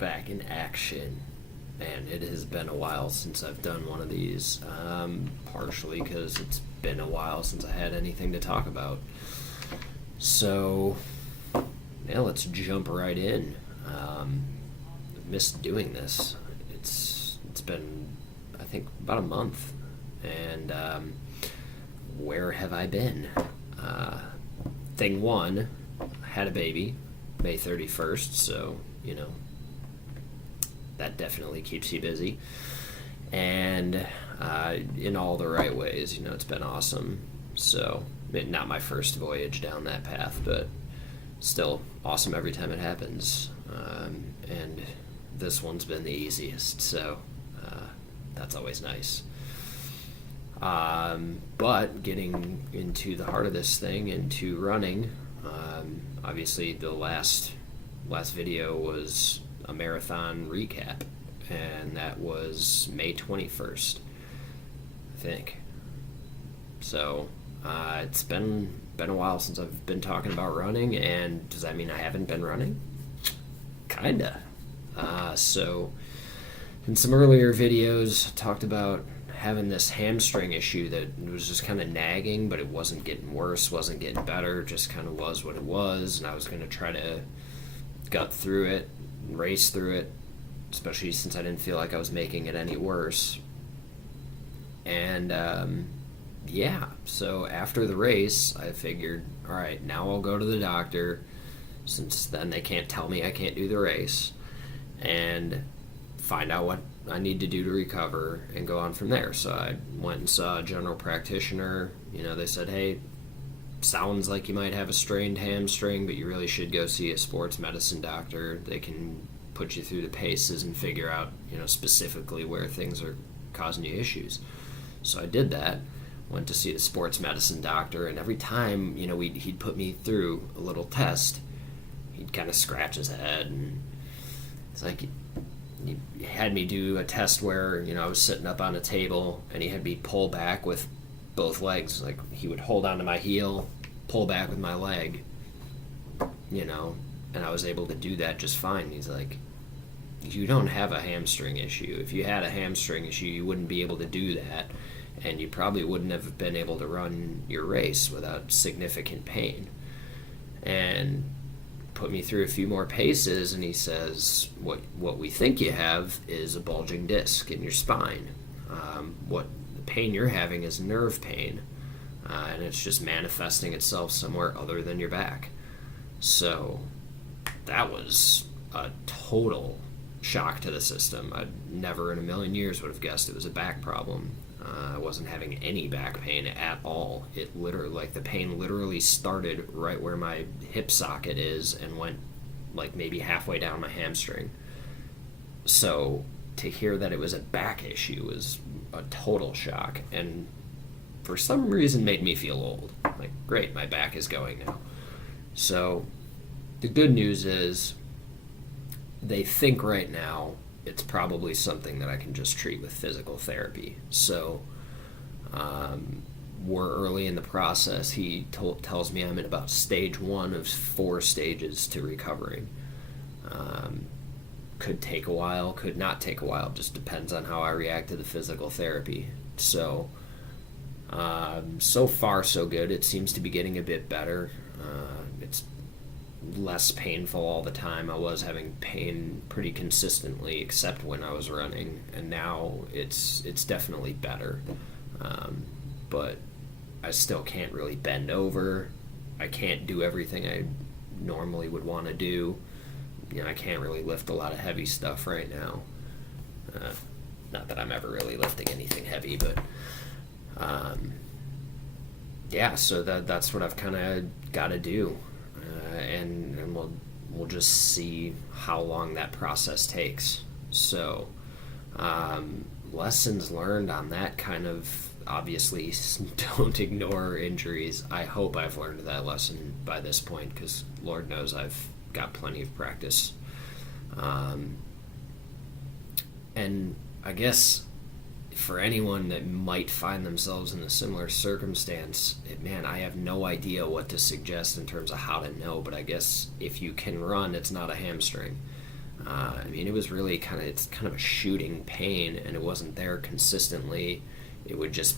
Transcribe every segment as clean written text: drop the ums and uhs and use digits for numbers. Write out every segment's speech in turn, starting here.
back in action. Man, it has been a while since I've done one of these, partially because it's been a while since I had anything to talk about. So, yeah, let's jump right in. I've missed doing this. It's been, I think, about a month, and where have I been? Thing one, I had a baby May 31st, so, that definitely keeps you busy. And in all the right ways, it's been awesome. So, not my first voyage down that path, but still awesome every time it happens. And this one's been the easiest, so that's always nice. But getting into the heart of this thing, into running, obviously the last video was a marathon recap, and that was May 21st, I think. So it's been a while since I've been talking about running, and does that mean I haven't been running? Kinda. So in some earlier videos, I talked about having this hamstring issue that was just kind of nagging, but it wasn't getting worse, wasn't getting better, just kind of was what it was, and I was going to try to gut through it, race through it, especially since I didn't feel like I was making it any worse. And so after the race, I figured, all right, now I'll go to the doctor, since then they can't tell me I can't do the race, and find out what I need to do to recover and go on from there. So I went and saw a general practitioner. They said, hey, sounds like you might have a strained hamstring, but you really should go see a sports medicine doctor. They can put you through the paces and figure out, specifically where things are causing you issues. So I did that, went to see the sports medicine doctor, and every time, he'd put me through a little test, he'd kind of scratch his head, and it's like he had me do a test where, I was sitting up on a table, and he had me pull back with both legs. Like, he would hold onto my heel, pull back with my leg, and I was able to do that just fine. He's like, you don't have a hamstring issue. If you had a hamstring issue, you wouldn't be able to do that, and you probably wouldn't have been able to run your race without significant pain. And put me through a few more paces, and he says, what we think you have is a bulging disc in your spine. What the pain you're having is nerve pain, and it's just manifesting itself somewhere other than your back. So that was a total shock to the system. I never in a million years would have guessed it was a back problem. I wasn't having any back pain at all. It literally, the pain literally started right where my hip socket is and went maybe halfway down my hamstring. So to hear that it was a back issue was a total shock, and for some reason made me feel old. Great, my back is going now. So the good news is they think right now it's probably something that I can just treat with physical therapy. So we're early in the process. He tells me I'm in about stage 1 of 4 stages to recovering. Could take a while, could not take a while. Just depends on how I react to the physical therapy. So so far so good. It seems to be getting a bit better. It's less painful all the time. I was having pain pretty consistently, except when I was running, and now it's definitely better. But I still can't really bend over. I can't do everything I normally would want to do. I can't really lift a lot of heavy stuff right now. Not that I'm ever really lifting anything heavy, but so that's what I've kind of got to do. And we'll just see how long that process takes. So lessons learned on that kind of, obviously, don't ignore injuries. I hope I've learned that lesson by this point, because Lord knows I've got plenty of practice. And I guess for anyone that might find themselves in a similar circumstance, I have no idea what to suggest in terms of how to know, but I guess if you can run, it's not a hamstring. I mean, it was really it's kind of a shooting pain, and it wasn't there consistently. It would just,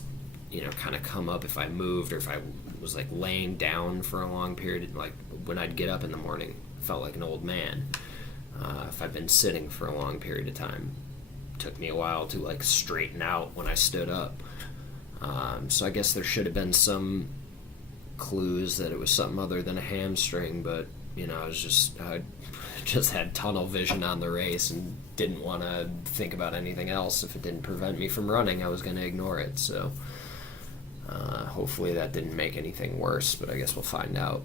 kind of come up if I moved or if I was like laying down for a long period. Like when I'd get up in the morning, I felt like an old man. If I'd been sitting for a long period of time, it took me a while to like straighten out when I stood up. So I guess there should have been some clues that it was something other than a hamstring, but I just had tunnel vision on the race and didn't want to think about anything else. If it didn't prevent me from running, I was going to ignore it. So hopefully that didn't make anything worse, but I guess we'll find out.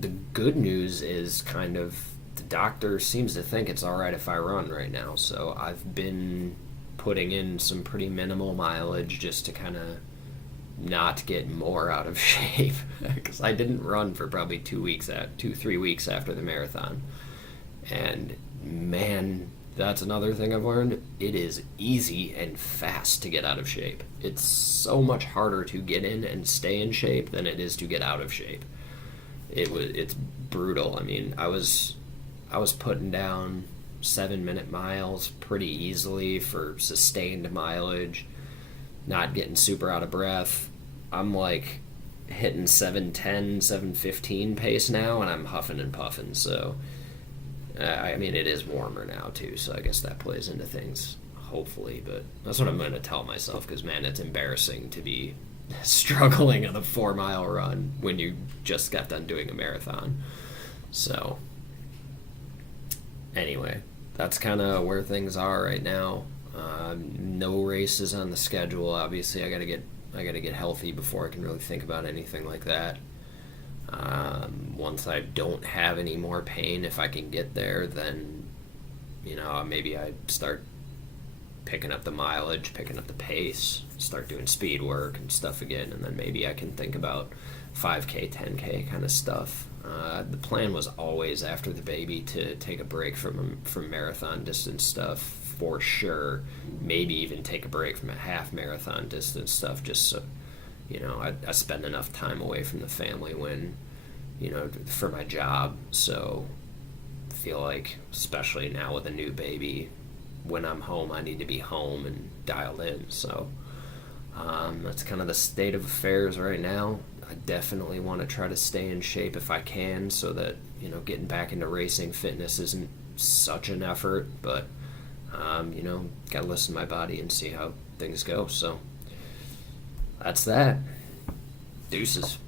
The good news is the doctor seems to think it's all right if I run right now. So I've been putting in some pretty minimal mileage just to kind of not get more out of shape, because I didn't run for probably 3 weeks after the marathon. And man, that's another thing I've learned. It is easy and fast to get out of shape. It's so much harder to get in and stay in shape than it is to get out of shape. It's brutal. I mean, I was putting down 7-minute miles pretty easily for sustained mileage, not getting super out of breath. I'm like hitting 7:10, 7:15 pace now, and I'm huffing and puffing. So, I mean, it is warmer now too, so I guess that plays into things, hopefully. But that's what I'm going to tell myself, because man, it's embarrassing to be struggling on a 4-mile run when you just got done doing a marathon. So, anyway, that's kind of where things are right now. No races on the schedule. Obviously, I gotta get healthy before I can really think about anything like that. Once I don't have any more pain, if I can get there, then maybe I start picking up the mileage, picking up the pace, start doing speed work and stuff again, and then maybe I can think about 5K, 10K kind of stuff. The plan was always after the baby to take a break from marathon distance stuff for sure. Maybe even take a break from a half marathon distance stuff, just so I spend enough time away from the family when for my job. So I feel like, especially now with a new baby, when I'm home, I need to be home and dialed in. So that's kind of the state of affairs right now. I definitely want to try to stay in shape if I can, so that getting back into racing fitness isn't such an effort. But gotta listen to my body and see how things go. So that's that. Deuces.